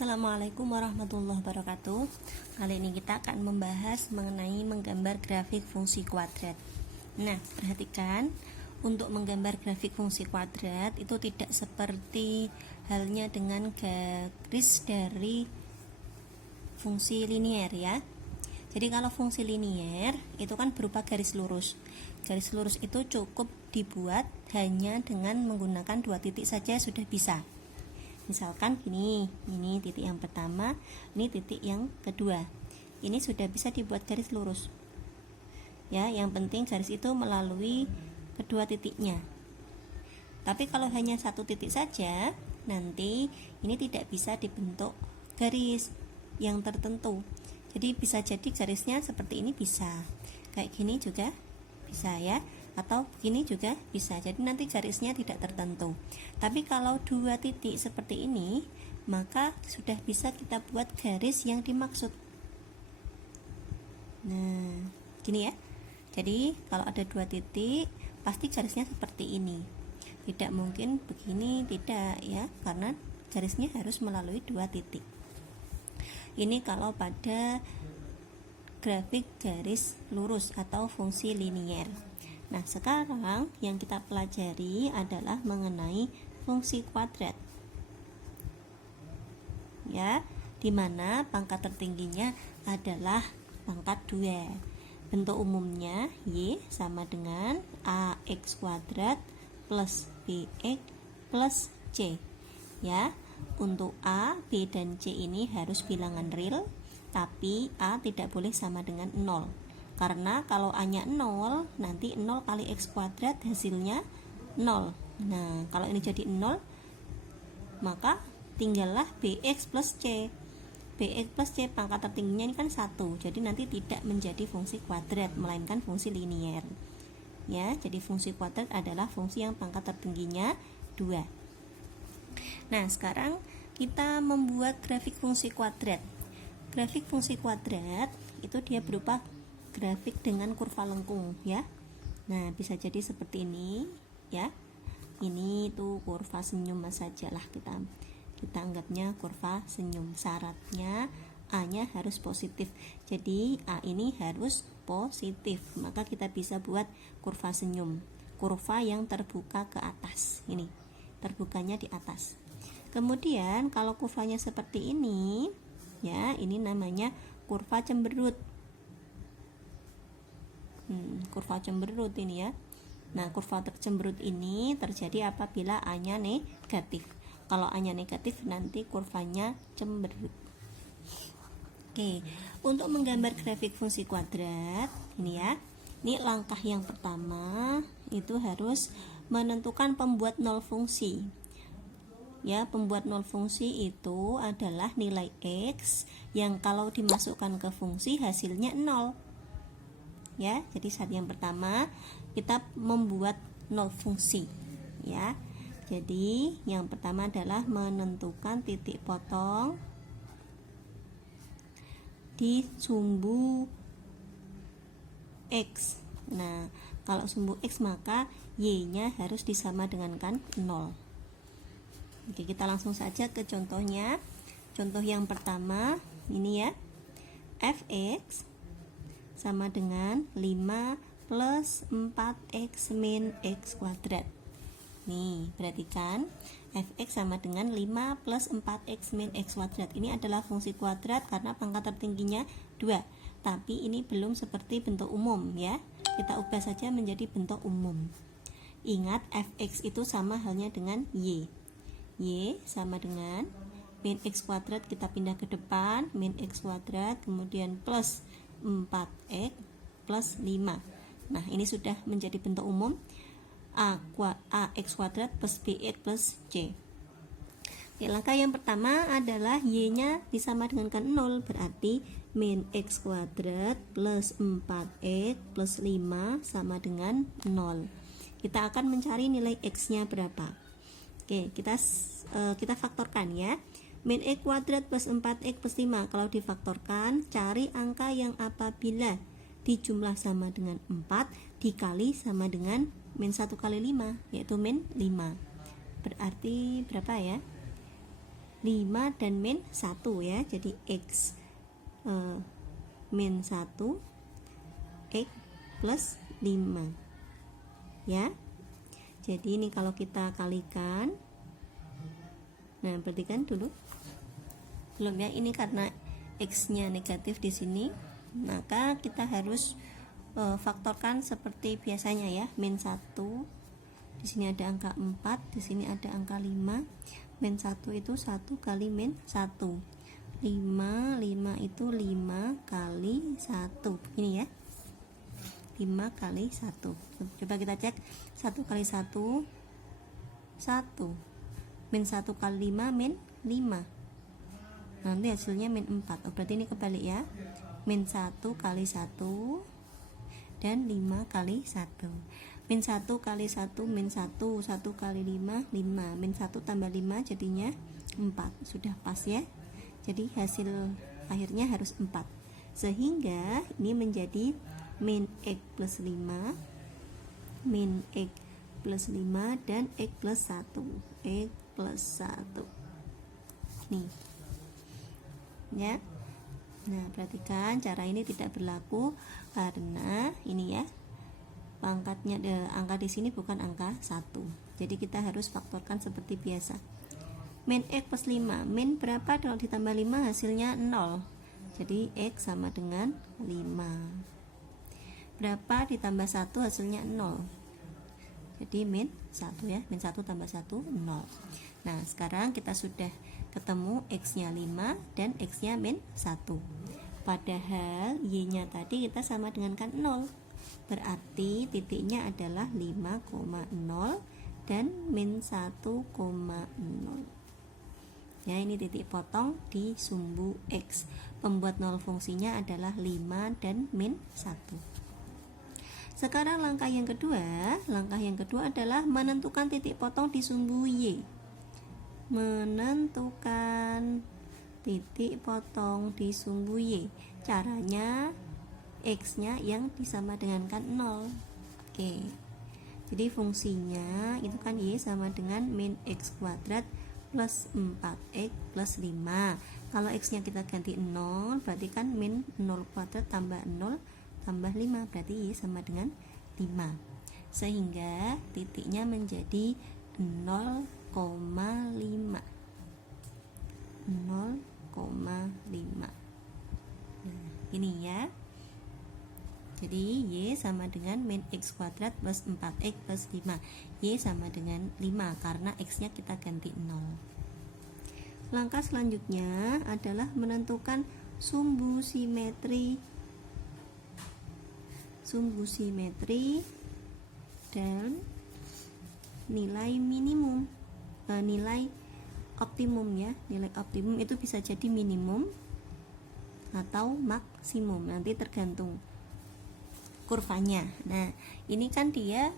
Assalamualaikum warahmatullahi wabarakatuh. Kali ini kita akan membahas mengenai menggambar grafik fungsi kuadrat. Nah, perhatikan, untuk menggambar grafik fungsi kuadrat itu tidak seperti halnya dengan garis dari fungsi linier ya. Jadi kalau fungsi linier itu kan berupa garis lurus. Garis lurus itu cukup dibuat hanya dengan menggunakan 2 titik saja sudah bisa. Misalkan gini, ini titik yang pertama, ini titik yang kedua. Ini sudah bisa dibuat garis lurus. Ya, yang penting garis itu melalui kedua titiknya. Tapi kalau hanya 1 titik saja, nanti ini tidak bisa dibentuk garis yang tertentu. Jadi bisa jadi garisnya seperti ini bisa. Kayak gini juga bisa ya. Atau begini juga bisa. Jadi nanti garisnya tidak tertentu. Tapi kalau 2 titik seperti ini, maka sudah bisa kita buat garis yang dimaksud. Nah, gini ya. Jadi kalau ada 2 titik, pasti garisnya seperti ini. Tidak mungkin begini, tidak ya, karena garisnya harus melalui 2 titik. Ini kalau pada grafik garis lurus atau fungsi linier. Nah, sekarang yang kita pelajari adalah mengenai fungsi kuadrat. Ya, di mana pangkat tertingginya adalah pangkat 2. Bentuk umumnya Y sama dengan AX kuadrat plus BX plus C. Ya, untuk A, B, dan C ini harus bilangan real, tapi A tidak boleh sama dengan 0. Karena kalau A-nya 0, nanti 0 kali X kuadrat hasilnya 0. Nah, kalau ini jadi 0, maka tinggallah BX plus C. BX plus C pangkat tertingginya ini kan 1. Jadi nanti tidak menjadi fungsi kuadrat, melainkan fungsi linier. Ya, jadi fungsi kuadrat adalah fungsi yang pangkat tertingginya 2. Nah, sekarang kita membuat grafik fungsi kuadrat. Grafik fungsi kuadrat itu dia berupa grafik dengan kurva lengkung ya. Nah, bisa jadi seperti ini ya. Ini tuh kurva senyum sajalah, kita anggapnya kurva senyum. Syaratnya A-nya harus positif. Jadi A ini harus positif. Maka kita bisa buat kurva senyum. Kurva yang terbuka ke atas. Ini, terbukanya di atas. Kemudian kalau kurvanya seperti ini ya, ini namanya kurva cemberut. Kurva cemberut ini ya. Nah, kurva cemberut ini terjadi apabila A-nya negatif. Kalau A-nya negatif, nanti kurvanya cemberut. Oke, untuk menggambar grafik fungsi kuadrat ini ya. Ini langkah yang pertama, itu harus menentukan pembuat nol fungsi. Ya, pembuat nol fungsi itu adalah nilai X yang kalau dimasukkan ke fungsi hasilnya 0. Ya, jadi saat yang pertama kita membuat nol fungsi ya. Jadi yang pertama adalah menentukan titik potong di sumbu X. Nah, kalau sumbu X maka Y-nya harus disama dengankan 0. Oke, kita langsung saja ke contohnya. Contoh yang pertama ini ya. Fx sama dengan 5 plus 4x min x kuadrat. Nih, perhatikan, fx sama dengan 5 plus 4x min x kuadrat. Ini adalah fungsi kuadrat karena pangkat tertingginya 2. Tapi ini belum seperti bentuk umum ya. Kita ubah saja menjadi bentuk umum. Ingat, fx itu sama halnya dengan y. Y sama dengan min x kuadrat, kita pindah ke depan, min x kuadrat, kemudian plus 4x plus 5. Nah, ini sudah menjadi bentuk umum. AX kuadrat plus BX plus C. Oke, langkah yang pertama adalah Y-nya disama dengankan 0. Berarti min X kuadrat plus 4X plus 5 sama dengan 0. Kita akan mencari nilai X-nya berapa. Oke, kita faktorkan ya. Min X kuadrat plus 4X plus 5. Kalau difaktorkan, cari angka yang apabila dijumlah sama dengan 4 dikali sama dengan min 1 kali 5, yaitu min 5. Berarti berapa ya? 5 dan min 1 ya. Jadi X min 1 X plus 5 ya. Jadi ini kalau kita kalikan, nah perhatikan dulu belum ya, ini karena X nya negatif di sini, maka kita harus faktorkan seperti biasanya ya. Min 1, di sini ada angka 4, di sini ada angka 5. Min 1 itu 1 kali min 1, 5 itu 5 kali 1, ini ya, 5 kali 1. Coba kita cek, 1 kali 1 1, min 1 kali 5 min 5, nanti hasilnya min 4. Berarti ini kebalik ya, min 1 kali 1 dan 5 kali 1. Min 1 kali 1 min 1, 1 kali 5 5, min 1 tambah 5 jadinya 4. Sudah pas ya. Jadi hasil akhirnya harus 4, sehingga ini menjadi min X plus 5, min X plus 5 dan X plus 1, X plus 1 nih ya. Nah perhatikan, cara ini tidak berlaku karena ini ya, pangkatnya angka di sini bukan angka 1, jadi kita harus faktorkan seperti biasa. Min X plus 5, min berapa kalau ditambah 5 hasilnya 0, jadi X sama dengan 5. Berapa ditambah 1 hasilnya 0, jadi min 1 ya, min 1 tambah 1 0. Nah sekarang kita sudah ketemu X nya 5 dan X nya min 1, padahal Y nya tadi kita sama dengan kan 0, berarti titiknya adalah 5,0 dan min 1,0 ya. Ini titik potong di sumbu X. Pembuat nol fungsinya adalah 5 dan min 1. Sekarang langkah yang kedua adalah menentukan titik potong di sumbu Y. Menentukan titik potong di sumbu Y, caranya X nya yang disama dengan kan 0. Oke, jadi fungsinya itu kan Y sama dengan min X kuadrat plus 4X plus 5. Kalau X nya kita ganti 0, berarti kan min 0 kuadrat tambah 0 tambah 5, berarti Y sama dengan 5, sehingga titiknya menjadi 0,5. 0,5. Nah, ini ya. Jadi Y sama dengan min X kuadrat plus 4X plus 5. Y sama dengan 5 karena X nya kita ganti 0. Langkah selanjutnya adalah menentukan sumbu simetri dan nilai minimum, nilai optimum ya. Nilai optimum itu bisa jadi minimum atau maksimum, nanti tergantung kurvanya. Nah ini kan dia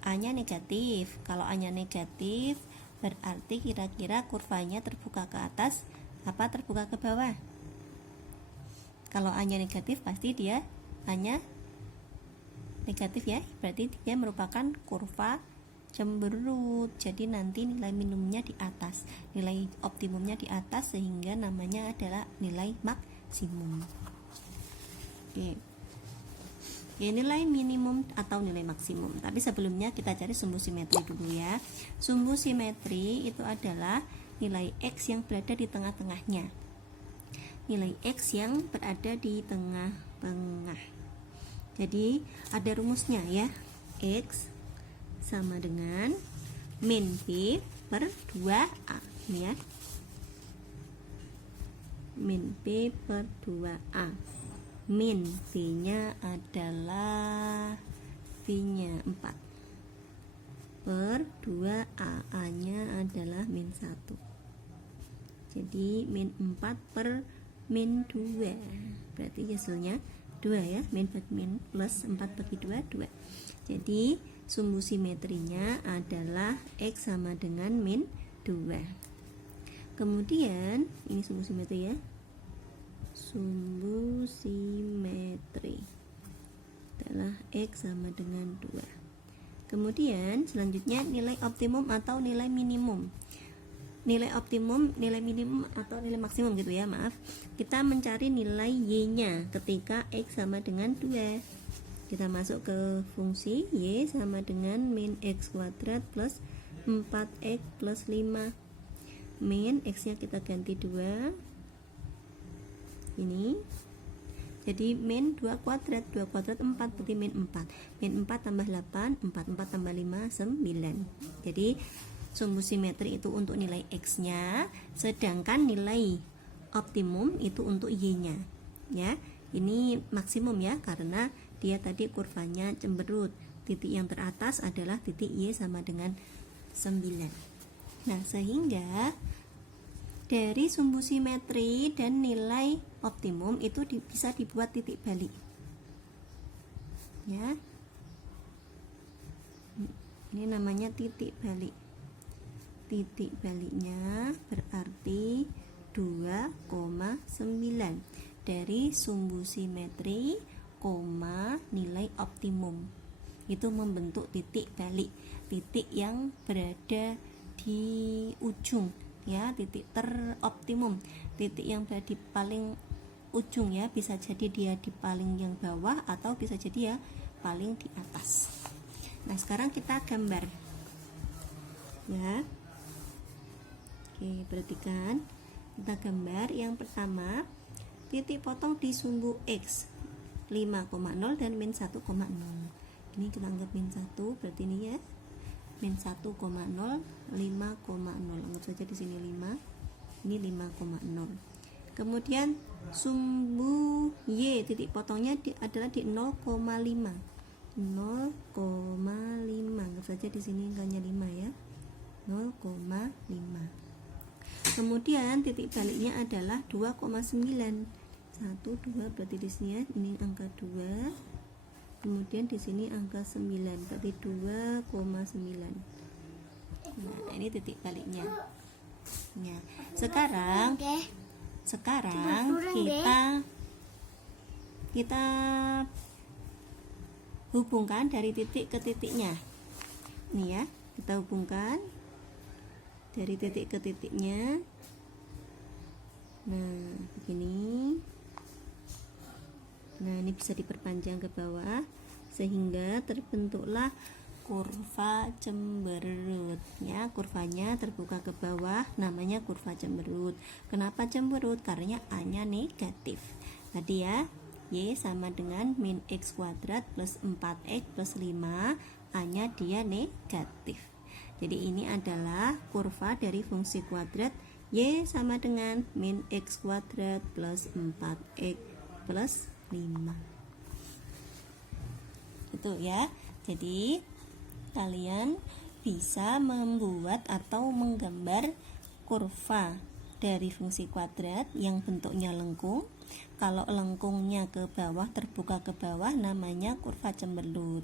A nya negatif. Kalau A nya negatif berarti kira-kira kurvanya terbuka ke atas apa terbuka ke bawah? Kalau A nya negatif pasti dia A nya negatif ya, berarti dia merupakan kurva cemberut. Jadi nanti nilai minimumnya di atas, nilai optimumnya di atas, sehingga namanya adalah nilai maksimum. Oke. Ya, nilai minimum atau nilai maksimum. Tapi sebelumnya kita cari sumbu simetri dulu ya. Sumbu simetri itu adalah nilai X yang berada di tengah-tengahnya. Nilai X yang berada di tengah-tengah. Jadi ada rumusnya ya. X sama dengan min B per 2A. Ini ya. Min B per 2A. Min B nya adalah B nya 4 per 2A, A nya adalah min 1. Jadi min 4 per min 2, berarti hasilnya 2 ya. Min plus 4 bagi 2, 2. Jadi sumbu simetrinya adalah X sama dengan min 2. Kemudian ini sumbu simetri ya. Sumbu simetri adalah X sama dengan 2. Kemudian selanjutnya nilai optimum atau nilai minimum. nilai optimum, nilai minimum atau nilai maksimum gitu ya, maaf. Kita mencari nilai y-nya ketika x sama dengan 2. Kita masuk ke fungsi y sama dengan min x kuadrat plus 4x plus 5. Min x-nya kita ganti 2. Ini. Jadi min 2 kuadrat 4 berarti min 4. Min 4 tambah 8, 4 tambah 5 9. Jadi sumbu simetri itu untuk nilai x-nya, sedangkan nilai optimum itu untuk y-nya. Ya, ini maksimum ya, karena dia tadi kurvanya cemberut. Titik yang teratas adalah titik y sama dengan 9. Nah, sehingga dari sumbu simetri dan nilai optimum itu bisa dibuat titik balik. Ya. Ini namanya titik balik. Titik baliknya berarti 2,9 dari sumbu simetri, nilai optimum. Itu membentuk titik balik, titik yang berada di ujung ya, titik teroptimum, titik yang berada di paling ujung ya, bisa jadi dia di paling yang bawah atau bisa jadi ya paling di atas. Nah, sekarang kita gambar ya. Oke, perhatikan, kita gambar yang pertama, titik potong di sumbu x 5,0 dan min 1,0. Ini kita anggap min 1, berarti ini ya min 1,0 5,0. Anggap saja di sini 5, ini 5,0. Kemudian sumbu y titik potongnya adalah di 0,5. 0,5, anggap saja di sini angkanya 5 ya. 0,5. Kemudian titik baliknya adalah 2,9. 1 2 berarti di sini ya, ini angka 2. Kemudian di sini angka 9, berarti 2,9. Nah, ini titik baliknya. Ya. Sekarang kita hubungkan dari titik ke titiknya. Ini ya, kita hubungkan dari titik ke titiknya. Nah, begini. Nah, ini bisa diperpanjang ke bawah sehingga terbentuklah kurva cemberut ya. Kurvanya terbuka ke bawah, namanya kurva cemberut. Kenapa cemberut? Karena A-nya negatif. Tadi ya, y sama dengan min x kuadrat plus 4x plus 5, A-nya dia negatif. Jadi ini adalah kurva dari fungsi kuadrat y sama dengan min x kuadrat plus 4x plus 5. Itu ya. Jadi kalian bisa membuat atau menggambar kurva dari fungsi kuadrat yang bentuknya lengkung. Kalau lengkungnya ke bawah, terbuka ke bawah, namanya kurva cemberut.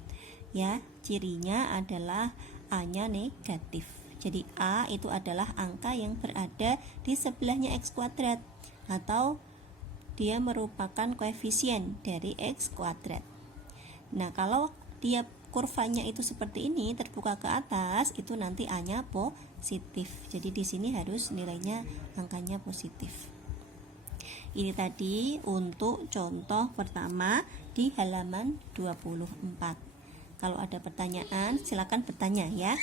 Ya, cirinya adalah A-nya negatif. Jadi A itu adalah angka yang berada di sebelahnya x kuadrat, atau dia merupakan koefisien dari x kuadrat. Nah, kalau dia kurvanya itu seperti ini, terbuka ke atas, itu nanti A-nya positif. Jadi di sini harus nilainya angkanya positif. Ini tadi untuk contoh pertama di halaman 24. Kalau ada pertanyaan, silakan bertanya ya.